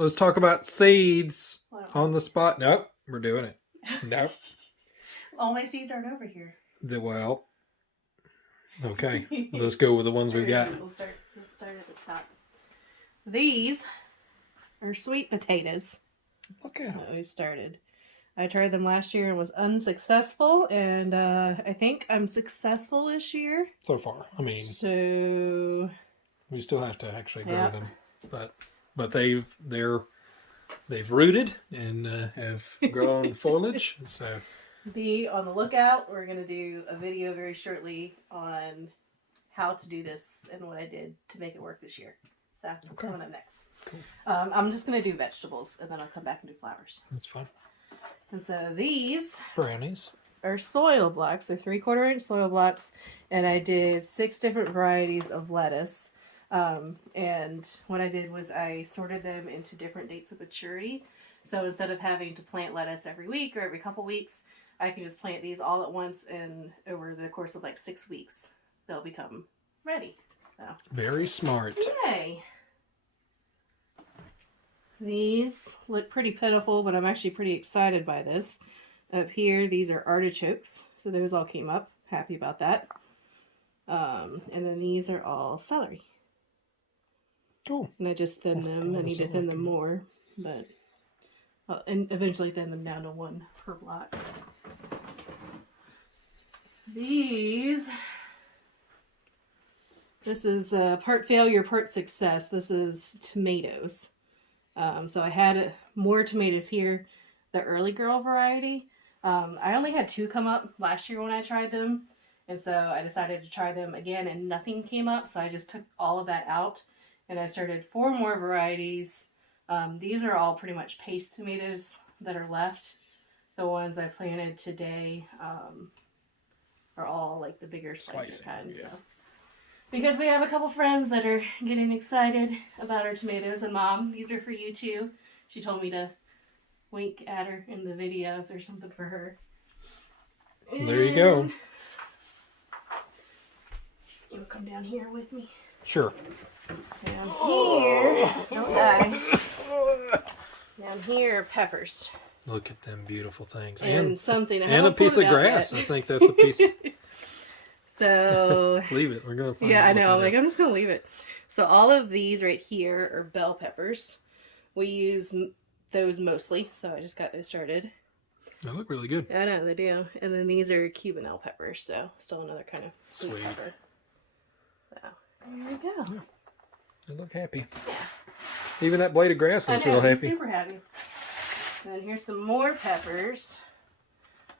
Let's talk about seeds Well, on the spot. Nope, we're doing it. Nope. all my seeds aren't over here. Well, okay. Let's go with the ones we've got. We'll start at the top. These are sweet potatoes. Look at them. We started. I tried them last year and was unsuccessful, and I think I'm successful this year. So far, I mean, so we still have to actually grow them, but they've rooted and have grown foliage. So be on the lookout. We're gonna do a video very shortly on how to do this and what I did to make it work this year. So that's coming up next. Cool. I'm just gonna do vegetables, and then I'll come back and do flowers. That's fine. And so these brownies are soil blocks. They're 3/4 inch soil blocks, and I did 6 different varieties of lettuce. And what I did was I sorted them into different dates of maturity. So instead of having to plant lettuce every week or every couple weeks, I can just plant these all at once, and over the course of like 6 weeks, they'll become ready. So. Very smart. Yay! These look pretty pitiful, but I'm actually pretty excited by this. Up here, these are artichokes. So those all came up. Happy about that. And then these are all celery. Cool. And I just thinned them. I need to thin them more, but and eventually thin them down to 1 per block. This is part failure, part success. This is tomatoes. So I had more tomatoes here, the early girl variety. I only had 2 come up last year when I tried them, and so I decided to try them again, and nothing came up, so I just took all of that out, and I started 4 more varieties. These are all pretty much paste tomatoes that are left. The ones I planted today are all like the bigger slicer kinds. Yeah. So. Because we have a couple friends that are getting excited about our tomatoes, and Mom, these are for you too. She told me to wink at her in the video if there's something for her. And there you go. You'll come down here with me? Sure. Down here, don't die. Down here, peppers. Look at them beautiful things. And something. And a piece of grass. I think that's a piece. So leave it. We're gonna find out. Yeah, I know. I'm just gonna leave it. So all of these right here are bell peppers. We use those mostly, so I just got those started. They look really good. I know they do. And then these are Cubanelle peppers, so still another kind of sweet pepper. So there you go. Yeah. They look happy. Yeah. Even that blade of grass looks real happy. Super happy. And then here's some more peppers.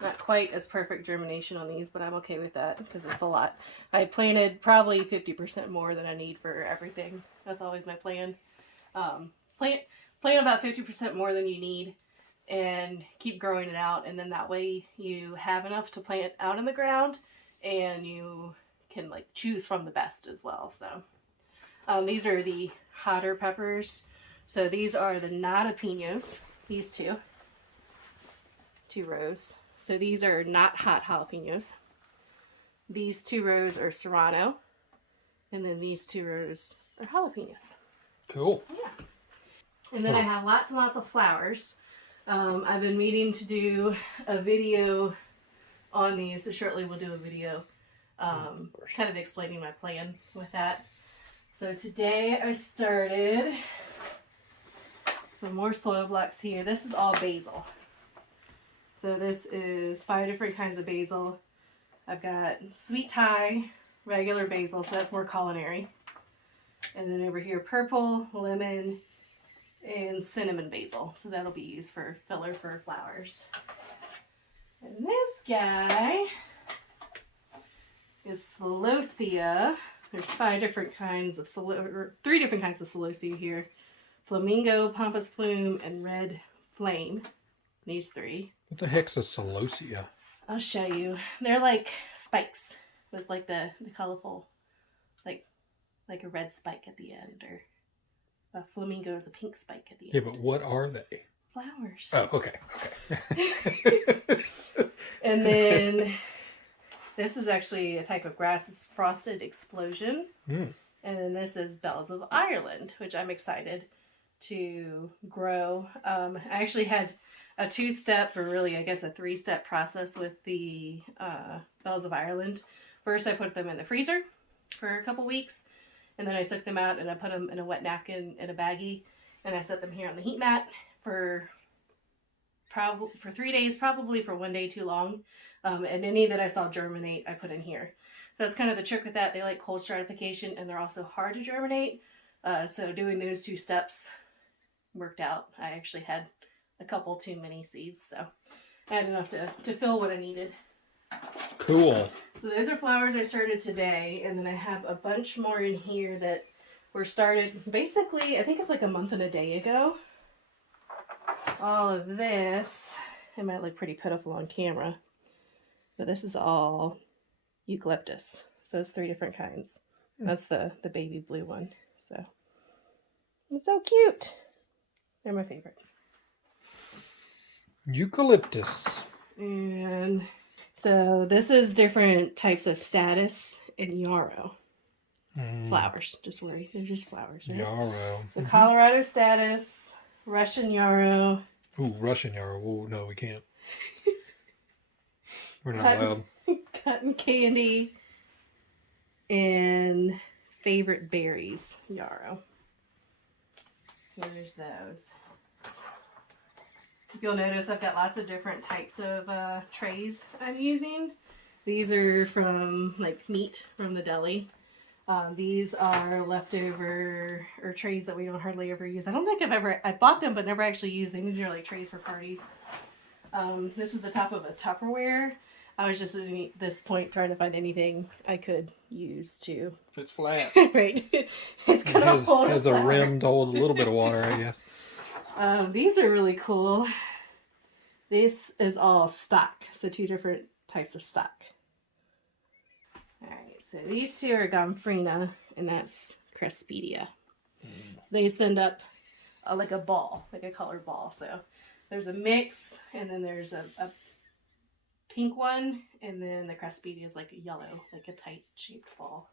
Not quite as perfect germination on these, but I'm okay with that because it's a lot. I planted probably 50% more than I need for everything. That's always my plan. Plant about 50% more than you need and keep growing it out, and then that way you have enough to plant out in the ground and you can like choose from the best as well. So these are the hotter peppers. So these are the nata pinos, these two rows. So these are not hot jalapenos. These 2 rows are serrano, and then these 2 rows are jalapenos. Cool. Yeah. And then I have lots and lots of flowers. I've been meaning to do a video on these. So shortly we'll do a video kind of explaining my plan with that. So today I started some more soil blocks here. This is all basil. So this is 5 different kinds of basil. I've got sweet Thai, regular basil, so that's more culinary. And then over here, purple, lemon, and cinnamon basil. So that'll be used for filler for flowers. And this guy is celosia. There's 3 different kinds of celosia here. Flamingo, pampas plume, and red flame. These 3. What the heck's a celosia? I'll show you. They're like spikes with like the colorful, like a red spike at the end, or a flamingo is a pink spike at the end. Yeah, but what are they? Flowers. Oh, okay. And then this is actually a type of grass. It's frosted explosion. And then this is bells of Ireland, which I'm excited to grow. I actually had a 2-step, or really, I guess, a 3-step process with the Bells of Ireland. First, I put them in the freezer for a couple weeks, and then I took them out and I put them in a wet napkin in a baggie, and I set them here on the heat mat for 3 days, probably for 1 day too long. And any that I saw germinate, I put in here. That's kind of the trick with that. They like cold stratification, and they're also hard to germinate. So doing those 2 steps worked out. I actually had a couple too many seeds, so I had enough to fill what I needed. Cool. So those are flowers I started today, and then I have a bunch more in here that were started basically, I think it's like a month and a day ago. All of this, it might look pretty pitiful on camera, but this is all eucalyptus. So it's 3 different kinds. That's the baby blue one. So it's so cute. They're my favorite. Eucalyptus. And so this is different types of status in yarrow. Flowers. Just worry. They're just flowers, right? Yarrow. So Colorado status, Russian yarrow. Ooh, Russian yarrow. Oh, no, we can't. We're not allowed. Cotton candy. And favorite berries yarrow. Here's those. If you'll notice, I've got lots of different types of trays I'm using. These are from like meat from the deli. These are leftover or trays that we don't hardly ever use. I don't think I bought them but never actually used them. These are like trays for parties. This is the top of a Tupperware. I was just at this point trying to find anything I could use to. If it's flat. Right. It's gonna hold has a rim to hold a little bit of water, I guess. These are really cool. This is all stock, so 2 different types of stock. Alright, so these 2 are Gomphrena, and that's Cresspedia. They send up like a ball, like a colored ball. So there's a mix, and then there's a pink one, and then the Cresspedia is like a yellow, like a tight shaped ball.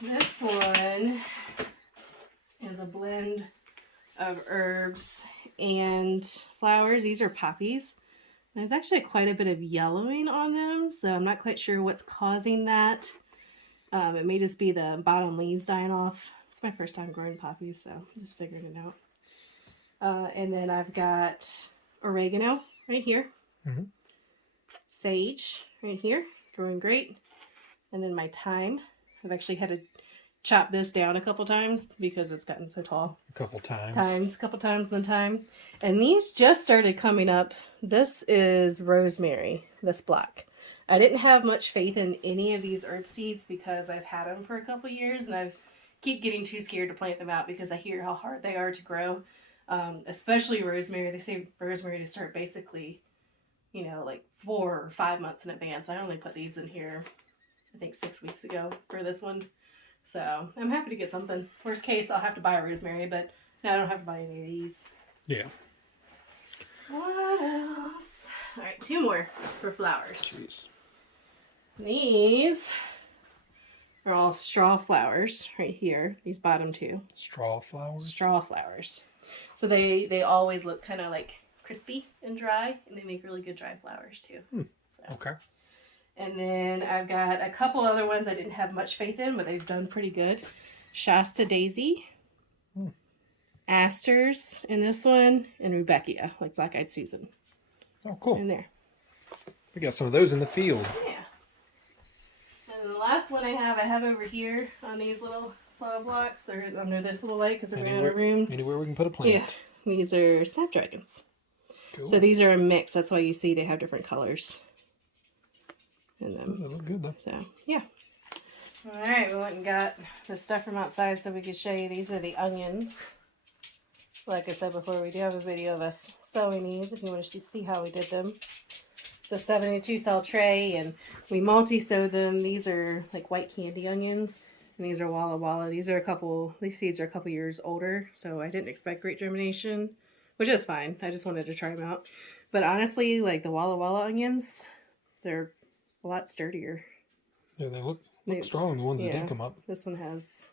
This one is a blend of herbs and flowers. These are poppies. There's actually quite a bit of yellowing on them, so I'm not quite sure what's causing that. It may just be the bottom leaves dying off. It's my first time growing poppies, so I'm just figuring it out. And then I've got oregano right here. Sage right here, growing great. And then my thyme. I've actually had to chop this down a couple times because it's gotten so tall. A couple times. A couple times in the time. And these just started coming up. This is rosemary, this black. I didn't have much faith in any of these herb seeds because I've had them for a couple years and I keep getting too scared to plant them out because I hear how hard they are to grow. Especially rosemary. They say rosemary to start basically, like 4 or 5 months in advance. I only put these in here, I think 6 weeks ago for this one. So I'm happy to get something. Worst case, I'll have to buy a rosemary, but now I don't have to buy any of these. Yeah. What else? All right, 2 more for flowers. Jeez. These are all straw flowers right here. These bottom 2. Straw flowers? Straw flowers. So they always look kind of like crispy and dry, and they make really good dry flowers too. So. Okay. And then I've got a couple other ones I didn't have much faith in, but they've done pretty good. Shasta Daisy, Asters in this one, and Rudbeckia, like Black-Eyed Susan. Oh, cool. In there. We got some of those in the field. Yeah. And the last one I have over here on these little soil blocks, or under this little light because we're running out of room. Anywhere we can put a plant. Yeah. These are snapdragons. Cool. So these are a mix. That's why you see they have different colors in them. They look good though. So, yeah. All right, we went and got the stuff from outside so we could show you. These are the onions. Like I said before, we do have a video of us sewing these if you want to see how we did them. It's a 72 cell tray, and we multi-sewed them. These are like white candy onions, and these are Walla Walla. These seeds are a couple years older, so I didn't expect great germination, which is fine. I just wanted to try them out. But honestly, like the Walla Walla onions, they're a lot sturdier. Yeah, they look strong, the ones that did come up. This one has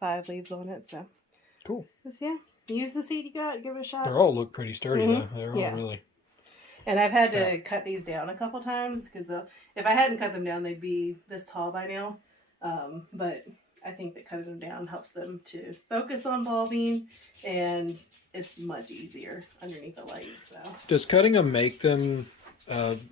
5 leaves on it. So Cool. just, yeah, use the seed you got, give it a shot. They all look pretty sturdy though. They're all Yeah. really. And I've had stout. to cut these down a couple times because if I hadn't cut them down, they'd be this tall by now. But I think that cutting them down helps them to focus on bulbing, and it's much easier underneath the light. So Does cutting them make them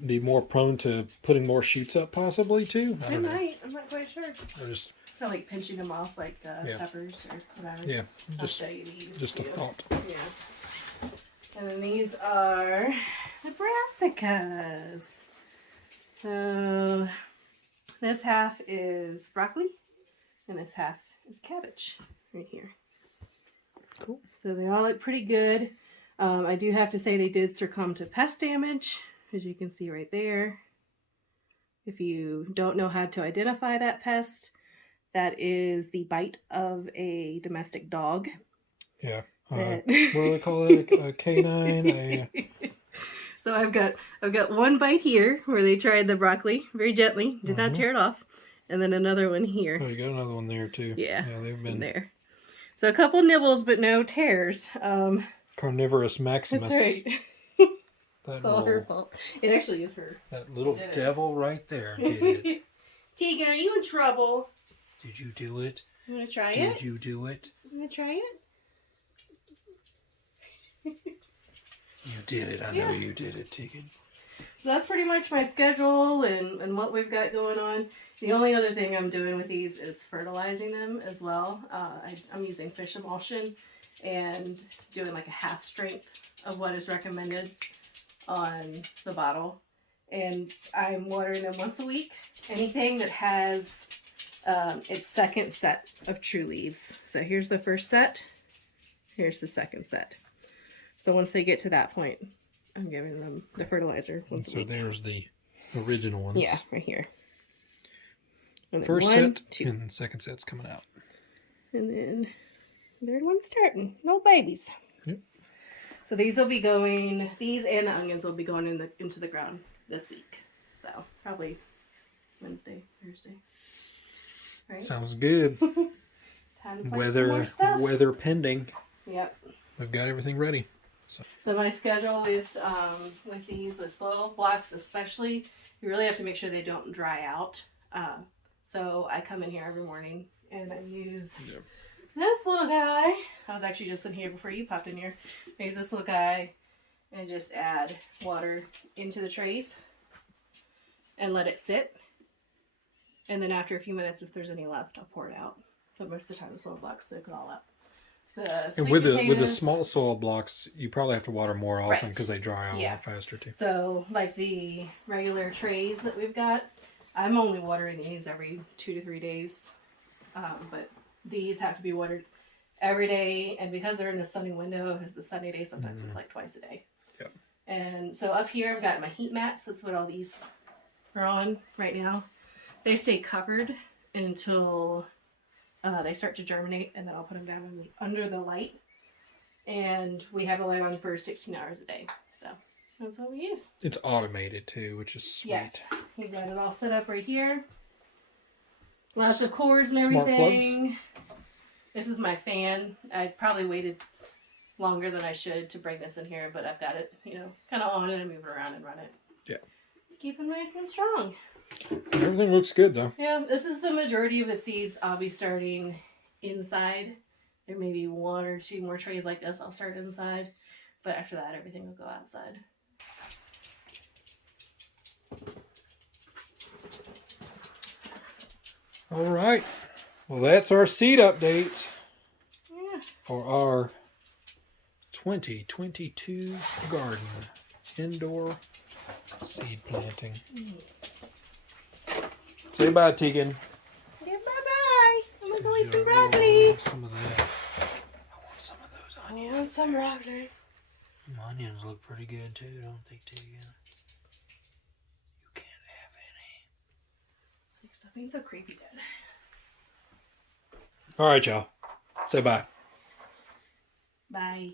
be more prone to putting more shoots up, possibly too? I they don't know. might. I'm not quite sure. Or just Kind of like pinching them off like peppers or whatever. yeah, I'll just show you these just a too. thought. Yeah. And then these are the brassicas. So this half is broccoli, and this half is cabbage right here. Cool. So they all look pretty good. I do have to say they did succumb to pest damage, as you can see right there. If you don't know how to identify that pest, that is the bite of a domestic dog. Yeah. That- What do they call it? A canine? So I've got one bite here where they tried the broccoli very gently, did not tear it off, and then another one here. Oh, you got another one there too. Yeah, they've been there. So a couple nibbles, but no tears. Carnivorous Maximus. That's right. That It's all her fault. It actually is her. That little Did it. devil right there did it. Tegan, are you in trouble? Did you do it? You want to try Did it? you do it? You want to try it? You did it. I know you did it, Tegan. So that's pretty much my schedule and what we've got going on. The only other thing I'm doing with these is fertilizing them as well. I'm using fish emulsion and doing like a half strength of what is recommended on the bottle. And I'm watering them once a week. Anything that has its second set of true leaves. So here's the first set. Here's the second set. So once they get to that point, I'm giving them the fertilizer once a week. So there's the original ones. Yeah, right here. And then First one, set, two. and second set's coming out. And then third one's starting. No babies. Yep. So these will be going, these and the onions will be going into the ground this week. So probably Wednesday, Thursday. Right? Sounds good. Time to plant some more stuff. Weather pending. Yep. We've got everything ready. So my schedule with these, the soil blocks especially, you really have to make sure they don't dry out. So I come in here every morning and I use this little guy. I was actually just in here before you popped in here. I use this little guy and just add water into the trays and let it sit. And then after a few minutes, if there's any left, I'll pour it out. But most of the time the soil blocks soak it all up. And with the small soil blocks, you probably have to water more often because they dry out a lot faster too. So like the regular trays that we've got, I'm only watering these every 2 to 3 days. But these have to be watered every day. And because they're in a sunny window, because the sunny day, sometimes it's like twice a day. Yep. And so up here, I've got my heat mats. That's what all these are on right now. They stay covered until they start to germinate, and then I'll put them down under the light. And we have a light on for 16 hours a day. So that's what we use. It's automated too, which is sweet. Yes. We've got it all set up right here. Lots of cords and Smart everything. This is my fan. I probably waited longer than I should to bring this in here, but I've got it, kind of on and I move it around and run it. Yeah. Keep it nice and strong. Everything looks good though. Yeah, this is the majority of the seeds I'll be starting inside. There may be 1 or 2 more trays like this I'll start inside, but after that everything will go outside. All right. Well, that's our seed update for our 2022 garden indoor seed planting. Say bye, Tegan. Yeah, bye-bye. I'm going to go eat some I broccoli. want some of that. I want some of those onions. I want some broccoli. Them onions look pretty good too, don't they, Tegan? You can't have any. Stop being so creepy, Dad. All right, y'all. Say bye. Bye.